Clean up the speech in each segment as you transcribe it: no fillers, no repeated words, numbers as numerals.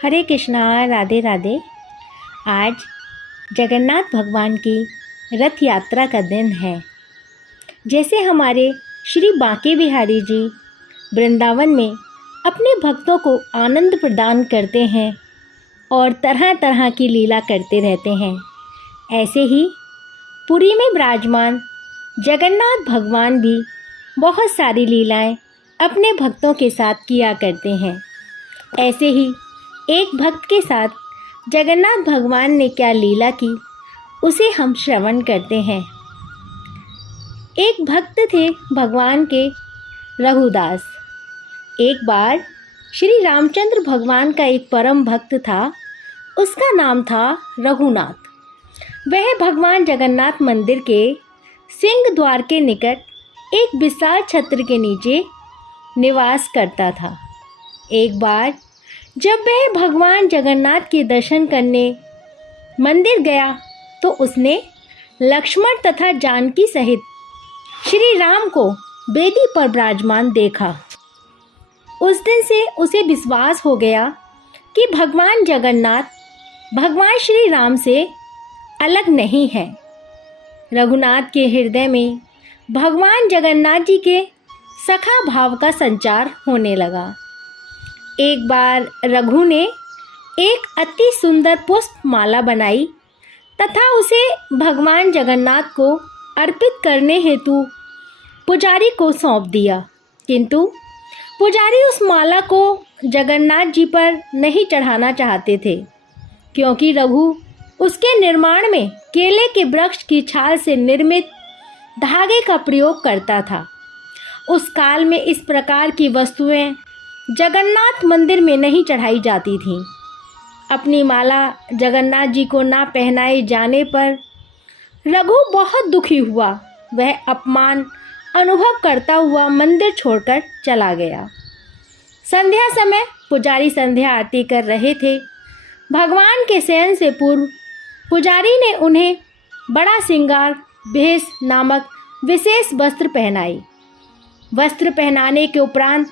हरे कृष्णा, राधे राधे। आज जगन्नाथ भगवान की रथ यात्रा का दिन है। जैसे हमारे श्री बांके बिहारी जी वृंदावन में अपने भक्तों को आनंद प्रदान करते हैं और तरह तरह की लीला करते रहते हैं, ऐसे ही पुरी में विराजमान जगन्नाथ भगवान भी बहुत सारी लीलाएं अपने भक्तों के साथ किया करते हैं। ऐसे ही एक भक्त के साथ जगन्नाथ भगवान ने क्या लीला की, उसे हम श्रवण करते हैं। एक भक्त थे भगवान के रघुदास। एक बार श्री रामचंद्र भगवान का एक परम भक्त था, उसका नाम था रघुनाथ। वह भगवान जगन्नाथ मंदिर के सिंह द्वार के निकट एक विशाल छत्र के नीचे निवास करता था। एक बार जब वह भगवान जगन्नाथ के दर्शन करने मंदिर गया तो उसने लक्ष्मण तथा जानकी सहित श्री राम को वेदी पर विराजमान देखा। उस दिन से उसे विश्वास हो गया कि भगवान जगन्नाथ भगवान श्री राम से अलग नहीं है। रघुनाथ के हृदय में भगवान जगन्नाथ जी के सखा भाव का संचार होने लगा। एक बार रघु ने एक अति सुंदर पुष्प माला बनाई तथा उसे भगवान जगन्नाथ को अर्पित करने हेतु पुजारी को सौंप दिया, किंतु पुजारी उस माला को जगन्नाथ जी पर नहीं चढ़ाना चाहते थे, क्योंकि रघु उसके निर्माण में केले के वृक्ष की छाल से निर्मित धागे का प्रयोग करता था। उस काल में इस प्रकार की वस्तुएं जगन्नाथ मंदिर में नहीं चढ़ाई जाती थीं। अपनी माला जगन्नाथ जी को ना पहनाए जाने पर रघु बहुत दुखी हुआ। वह अपमान अनुभव करता हुआ मंदिर छोड़कर चला गया। संध्या समय पुजारी संध्या आरती कर रहे थे। भगवान के शयन से पूर्व पुजारी ने उन्हें बड़ा श्रृंगार भेष नामक विशेष वस्त्र पहनाई। वस्त्र पहनाने के उपरांत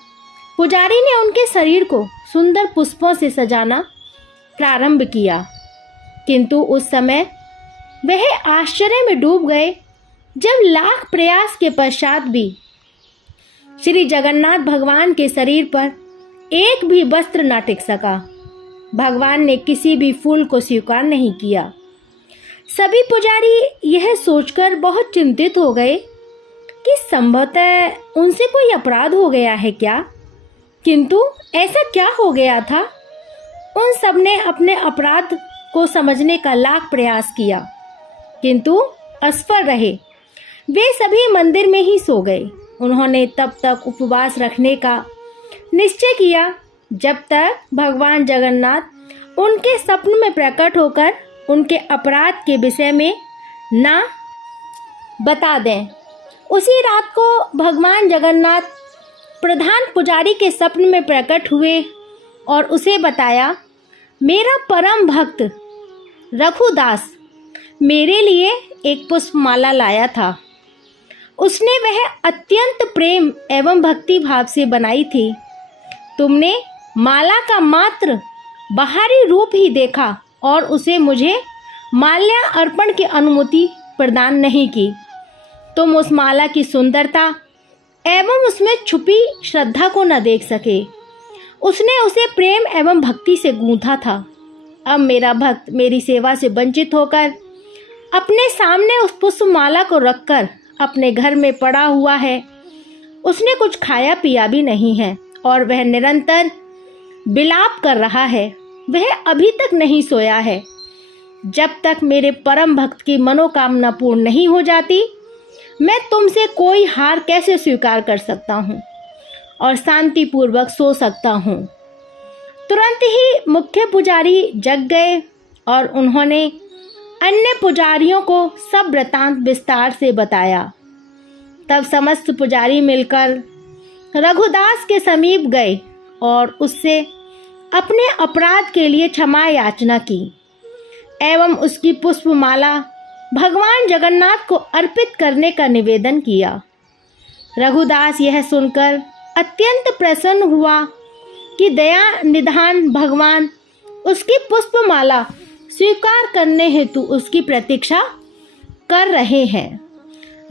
पुजारी ने उनके शरीर को सुंदर पुष्पों से सजाना प्रारंभ किया, किंतु उस समय वह आश्चर्य में डूब गए जब लाख प्रयास के पश्चात भी श्री जगन्नाथ भगवान के शरीर पर एक भी वस्त्र न टिक सका। भगवान ने किसी भी फूल को स्वीकार नहीं किया। सभी पुजारी यह सोचकर बहुत चिंतित हो गए कि संभवतः उनसे कोई अपराध हो गया है क्या, किंतु ऐसा क्या हो गया था। उन सब ने अपने अपराध को समझने का लाख प्रयास किया, किंतु असफल रहे। वे सभी मंदिर में ही सो गए। उन्होंने तब तक उपवास रखने का निश्चय किया जब तक भगवान जगन्नाथ उनके स्वप्न में प्रकट होकर उनके अपराध के विषय में ना बता दें। उसी रात को भगवान जगन्नाथ प्रधान पुजारी के स्वप्न में प्रकट हुए और उसे बताया, मेरा परम भक्त रघुदास मेरे लिए एक पुष्पमाला लाया था। उसने वह अत्यंत प्रेम एवं भक्ति भाव से बनाई थी। तुमने माला का मात्र बाहरी रूप ही देखा और उसे मुझे माल्या अर्पण की अनुमति प्रदान नहीं की। तुम उस माला की सुंदरता एवं उसमें छुपी श्रद्धा को न देख सके। उसने उसे प्रेम एवं भक्ति से गूंथा था। अब मेरा भक्त मेरी सेवा से वंचित होकर अपने सामने उस पुष्पमाला को रखकर अपने घर में पड़ा हुआ है। उसने कुछ खाया पिया भी नहीं है और वह निरंतर विलाप कर रहा है। वह अभी तक नहीं सोया है। जब तक मेरे परम भक्त की मनोकामना पूर्ण नहीं हो जाती, मैं तुमसे कोई हार कैसे स्वीकार कर सकता हूँ और शांतिपूर्वक सो सकता हूँ। तुरंत ही मुख्य पुजारी जग गए और उन्होंने अन्य पुजारियों को सब वृतांत विस्तार से बताया। तब समस्त पुजारी मिलकर रघुदास के समीप गए और उससे अपने अपराध के लिए क्षमा याचना की एवं उसकी पुष्पमाला भगवान जगन्नाथ को अर्पित करने का निवेदन किया। रघुदास यह सुनकर अत्यंत प्रसन्न हुआ कि दया निधान भगवान उसकी पुष्पमाला स्वीकार करने हेतु उसकी प्रतीक्षा कर रहे हैं।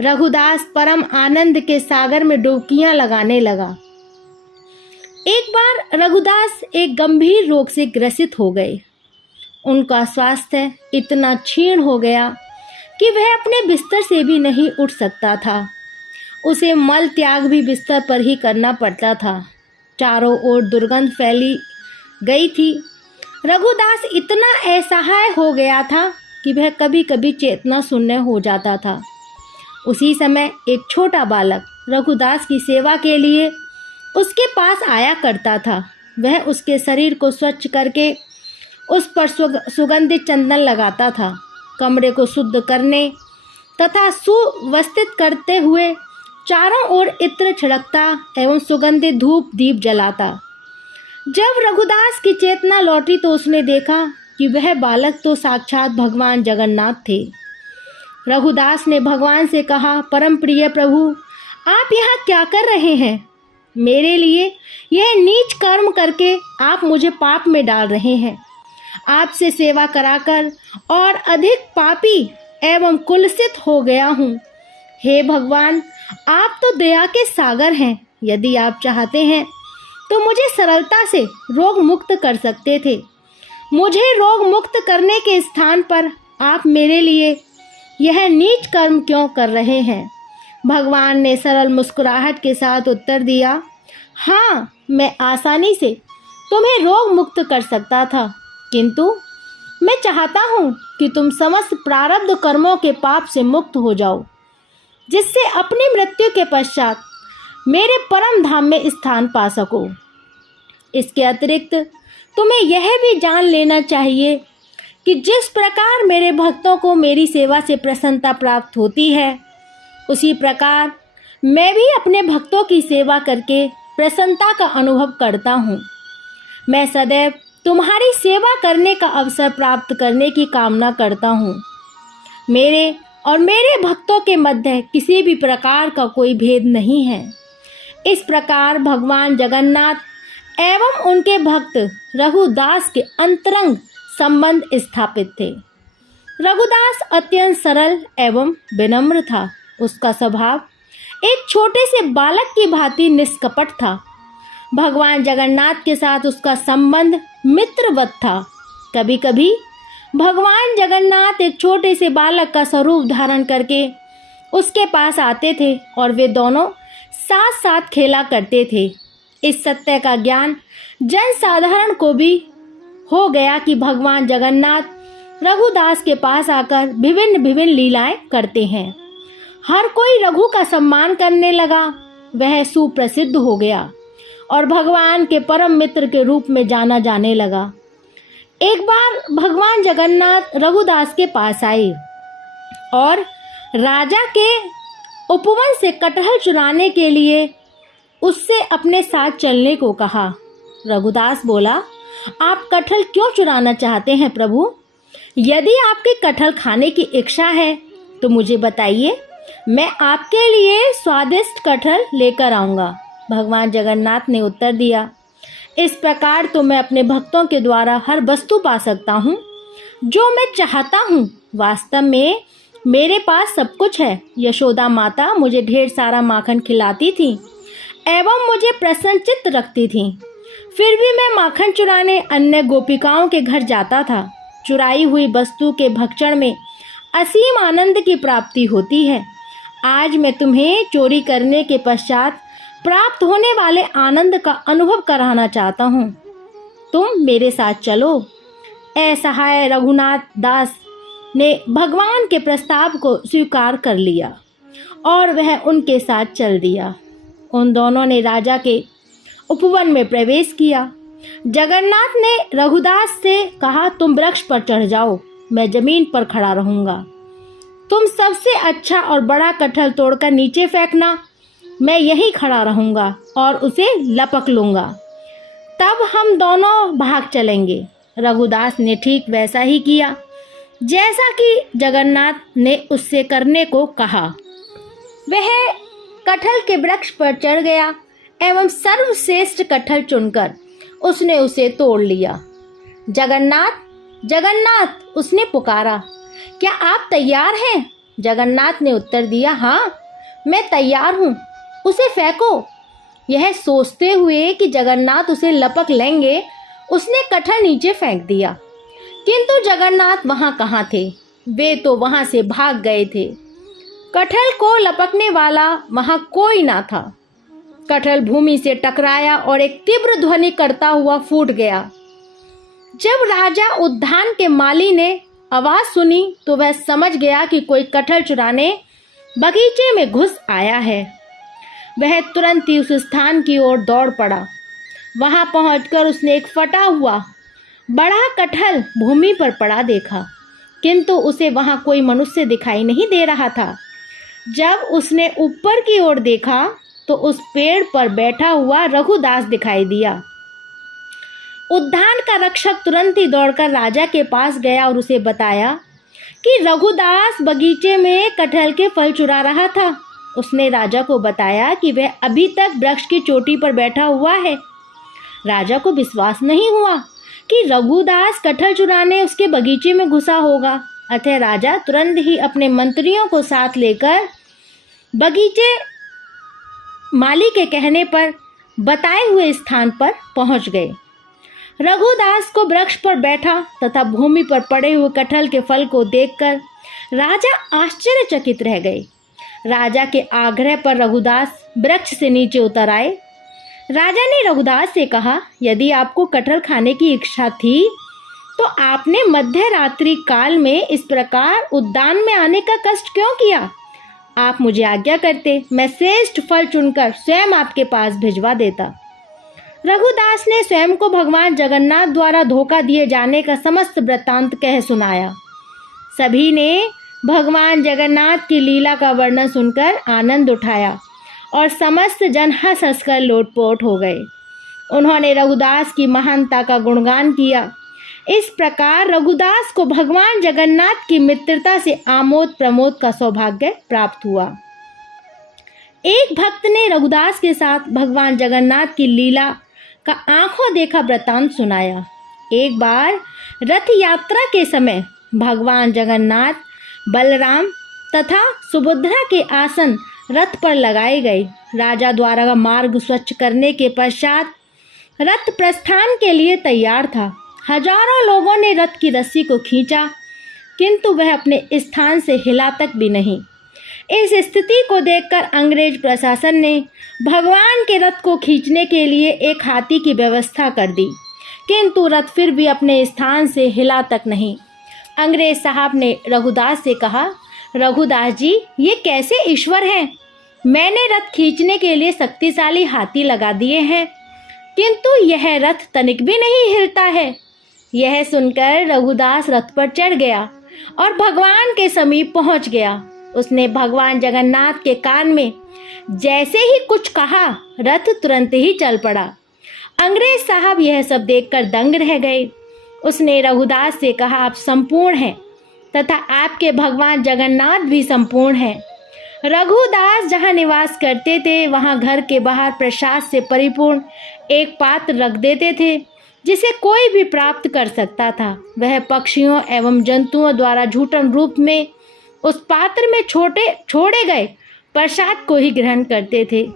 रघुदास परम आनंद के सागर में डुबकियां लगाने लगा। एक बार रघुदास एक गंभीर रोग से ग्रसित हो गए। उनका स्वास्थ्य इतना क्षीण हो गया कि वह अपने बिस्तर से भी नहीं उठ सकता था। उसे मल त्याग भी बिस्तर पर ही करना पड़ता था। चारों ओर दुर्गंध फैली गई थी। रघुदास इतना असहाय हो गया था कि वह कभी कभी चेतना शून्य हो जाता था। उसी समय एक छोटा बालक रघुदास की सेवा के लिए उसके पास आया करता था। वह उसके शरीर को स्वच्छ करके उस पर सुगंधित चंदन लगाता था। कमरे को शुद्ध करने तथा सुव्यवस्थित करते हुए चारों ओर इत्र छिड़कता एवं सुगंधित धूप दीप जलाता। जब रघुदास की चेतना लौटी तो उसने देखा कि वह बालक तो साक्षात भगवान जगन्नाथ थे। रघुदास ने भगवान से कहा, परम प्रिय प्रभु, आप यहाँ क्या कर रहे हैं? मेरे लिए यह नीच कर्म करके आप मुझे पाप में डाल रहे हैं। आपसे सेवा कराकर और अधिक पापी एवं कुलसित हो गया हूँ। हे भगवान, आप तो दया के सागर हैं। यदि आप चाहते हैं तो मुझे सरलता से रोग मुक्त कर सकते थे। मुझे रोग मुक्त करने के स्थान पर आप मेरे लिए यह नीच कर्म क्यों कर रहे हैं? भगवान ने सरल मुस्कुराहट के साथ उत्तर दिया, हाँ, मैं आसानी से तुम्हें रोग मुक्त कर सकता था, किंतु मैं चाहता हूँ कि तुम समस्त प्रारब्ध कर्मों के पाप से मुक्त हो जाओ, जिससे अपनी मृत्यु के पश्चात मेरे परम धाम में स्थान पा सको। इसके अतिरिक्त तुम्हें यह भी जान लेना चाहिए कि जिस प्रकार मेरे भक्तों को मेरी सेवा से प्रसन्नता प्राप्त होती है, उसी प्रकार मैं भी अपने भक्तों की सेवा करके प्रसन्नता का अनुभव करता हूँ। मैं सदैव तुम्हारी सेवा करने का अवसर प्राप्त करने की कामना करता हूँ। मेरे और मेरे भक्तों के मध्य किसी भी प्रकार का कोई भेद नहीं है। इस प्रकार भगवान जगन्नाथ एवं उनके भक्त रघुदास के अंतरंग संबंध स्थापित थे। रघुदास अत्यंत सरल एवं विनम्र था। उसका स्वभाव एक छोटे से बालक की भांति निष्कपट था। भगवान जगन्नाथ के साथ उसका संबंध मित्रवत था। कभी कभी भगवान जगन्नाथ एक छोटे से बालक का स्वरूप धारण करके उसके पास आते थे और वे दोनों साथ साथ खेला करते थे। इस सत्य का ज्ञान जन साधारण को भी हो गया कि भगवान जगन्नाथ रघुदास के पास आकर विभिन्न विभिन्न लीलाएं करते हैं। हर कोई रघु का सम्मान करने लगा। वह सुप्रसिद्ध हो गया और भगवान के परम मित्र के रूप में जाना जाने लगा। एक बार भगवान जगन्नाथ रघुदास के पास आए और राजा के उपवन से कटहल चुराने के लिए उससे अपने साथ चलने को कहा। रघुदास बोला, आप कटहल क्यों चुराना चाहते हैं प्रभु? यदि आपकी कटहल खाने की इच्छा है तो मुझे बताइए, मैं आपके लिए स्वादिष्ट कटहल लेकर आऊँगा। भगवान जगन्नाथ ने उत्तर दिया, इस प्रकार तो मैं अपने भक्तों के द्वारा हर वस्तु पा सकता हूँ जो मैं चाहता हूँ। वास्तव में मेरे पास सब कुछ है। यशोदा माता मुझे ढेर सारा माखन खिलाती थी एवं मुझे प्रसन्नचित्त रखती थी। फिर भी मैं माखन चुराने अन्य गोपिकाओं के घर जाता था। चुराई हुई वस्तु के भक्षण में असीम आनंद की प्राप्ति होती है। आज मैं तुम्हें चोरी करने के पश्चात प्राप्त होने वाले आनंद का अनुभव कराना चाहता हूँ। तुम मेरे साथ चलो। असहाय रघुनाथ दास ने भगवान के प्रस्ताव को स्वीकार कर लिया और वह उनके साथ चल दिया। उन दोनों ने राजा के उपवन में प्रवेश किया। जगन्नाथ ने रघुदास से कहा, तुम वृक्ष पर चढ़ जाओ, मैं जमीन पर खड़ा रहूंगा। तुम सबसे अच्छा और बड़ा कटहल तोड़कर नीचे फेंकना, मैं यहीं खड़ा रहूंगा और उसे लपक लूंगा। तब हम दोनों भाग चलेंगे। रघुदास ने ठीक वैसा ही किया जैसा कि जगन्नाथ ने उससे करने को कहा। वह कटहल के वृक्ष पर चढ़ गया एवं सर्वश्रेष्ठ कटहल चुनकर उसने उसे तोड़ लिया। जगन्नाथ, जगन्नाथ, उसने पुकारा। क्या आप तैयार हैं? जगन्नाथ ने उत्तर दिया, हाँ, मैं तैयार हूँ, उसे फेंको। यह सोचते हुए कि जगन्नाथ उसे लपक लेंगे, उसने कटहल नीचे फेंक दिया। किंतु जगन्नाथ वहाँ कहाँ थे, वे तो वहाँ से भाग गए थे। कटहल को लपकने वाला वहाँ कोई ना था। कटहल भूमि से टकराया और एक तीव्र ध्वनि करता हुआ फूट गया। जब राजा उद्यान के माली ने आवाज सुनी तो वह समझ गया कि कोई कटहल चुराने बगीचे में घुस आया है। वह तुरंत ही उस स्थान की ओर दौड़ पड़ा। वहां पहुंचकर उसने एक फटा हुआ बड़ा कटहल भूमि पर पड़ा देखा, किंतु उसे वहां कोई मनुष्य दिखाई नहीं दे रहा था। जब उसने ऊपर की ओर देखा तो उस पेड़ पर बैठा हुआ रघुदास दिखाई दिया। उद्यान का रक्षक तुरंत ही दौड़कर राजा के पास गया और उसे बताया कि रघुदास बगीचे में कटहल के फल चुरा रहा था। उसने राजा को बताया कि वह अभी तक वृक्ष की चोटी पर बैठा हुआ है। राजा को विश्वास नहीं हुआ कि रघुदास कटहल चुराने उसके बगीचे में घुसा होगा। अतः राजा तुरंत ही अपने मंत्रियों को साथ लेकर बगीचे माली के कहने पर बताए हुए स्थान पर पहुंच गए। रघुदास को वृक्ष पर बैठा तथा भूमि पर पड़े हुए कटहल के फल को देखकर राजा आश्चर्यचकित रह गए। राजा के आग्रह पर रघुदास वृक्ष से नीचे उतर आए। राजा ने रघुदास से कहा, यदि आपको कटहल खाने की इच्छा थी तो आपने मध्य रात्रि काल में इस प्रकार उद्यान में आने का कष्ट क्यों किया? आप मुझे आज्ञा करते, मैं श्रेष्ठ फल चुनकर स्वयं आपके पास भिजवा देता। रघुदास ने स्वयं को भगवान जगन्नाथ द्वारा धोखा दिए जाने का समस्त वृत्तांत कह सुनाया। सभी ने भगवान जगन्नाथ की लीला का वर्णन सुनकर आनंद उठाया और समस्त जन हंस हंसकर लोटपोट हो गए। उन्होंने रघुदास की महानता का गुणगान किया। इस प्रकार रघुदास को भगवान जगन्नाथ की मित्रता से आमोद प्रमोद का सौभाग्य प्राप्त हुआ। एक भक्त ने रघुदास के साथ भगवान जगन्नाथ की लीला का आंखों देखा वृत्तांत सुनाया। एक बार रथ यात्रा के समय भगवान जगन्नाथ, बलराम तथा सुभद्रा के आसन रथ पर लगाए गए। राजा द्वारा मार्ग स्वच्छ करने के पश्चात रथ प्रस्थान के लिए तैयार था। हजारों लोगों ने रथ की रस्सी को खींचा, किंतु वह अपने स्थान से हिला तक भी नहीं। इस स्थिति को देखकर अंग्रेज प्रशासन ने भगवान के रथ को खींचने के लिए एक हाथी की व्यवस्था कर दी, किंतु रथ फिर भी अपने स्थान से हिला तक नहीं। अंग्रेज साहब ने रघुदास से कहा, रघुदास जी, ये कैसे ईश्वर हैं? मैंने रथ खींचने के लिए शक्तिशाली हाथी लगा दिए हैं, किंतु यह रथ तनिक भी नहीं हिलता है। यह सुनकर रघुदास रथ पर चढ़ गया और भगवान के समीप पहुंच गया। उसने भगवान जगन्नाथ के कान में जैसे ही कुछ कहा, रथ तुरंत ही चल पड़ा। अंग्रेज साहब यह सब देखकर दंग रह गए। उसने रघुदास से कहा, आप संपूर्ण हैं तथा आपके भगवान जगन्नाथ भी संपूर्ण हैं। रघुदास जहाँ निवास करते थे वहाँ घर के बाहर प्रसाद से परिपूर्ण एक पात्र रख देते थे, जिसे कोई भी प्राप्त कर सकता था। वह पक्षियों एवं जंतुओं द्वारा झूठन रूप में उस पात्र में छोड़े गए प्रसाद को ही ग्रहण करते थे।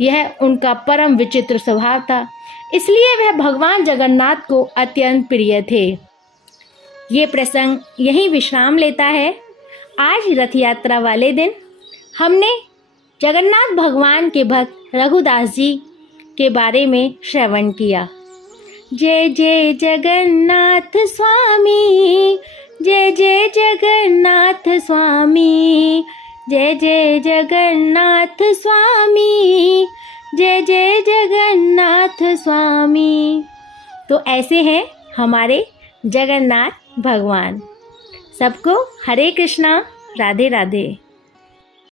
यह उनका परम विचित्र स्वभाव था, इसलिए वह भगवान जगन्नाथ को अत्यंत प्रिय थे। ये प्रसंग यहीं विश्राम लेता है। आज रथ यात्रा वाले दिन हमने जगन्नाथ भगवान के भक्त रघुदास जी के बारे में श्रवण किया। जय जय जगन्नाथ स्वामी, जय जय जगन्नाथ स्वामी, जय जय जगन्नाथ स्वामी, जय जय जगन्नाथ स्वामी। तो ऐसे हैं हमारे जगन्नाथ भगवान। सबको हरे कृष्णा, राधे राधे।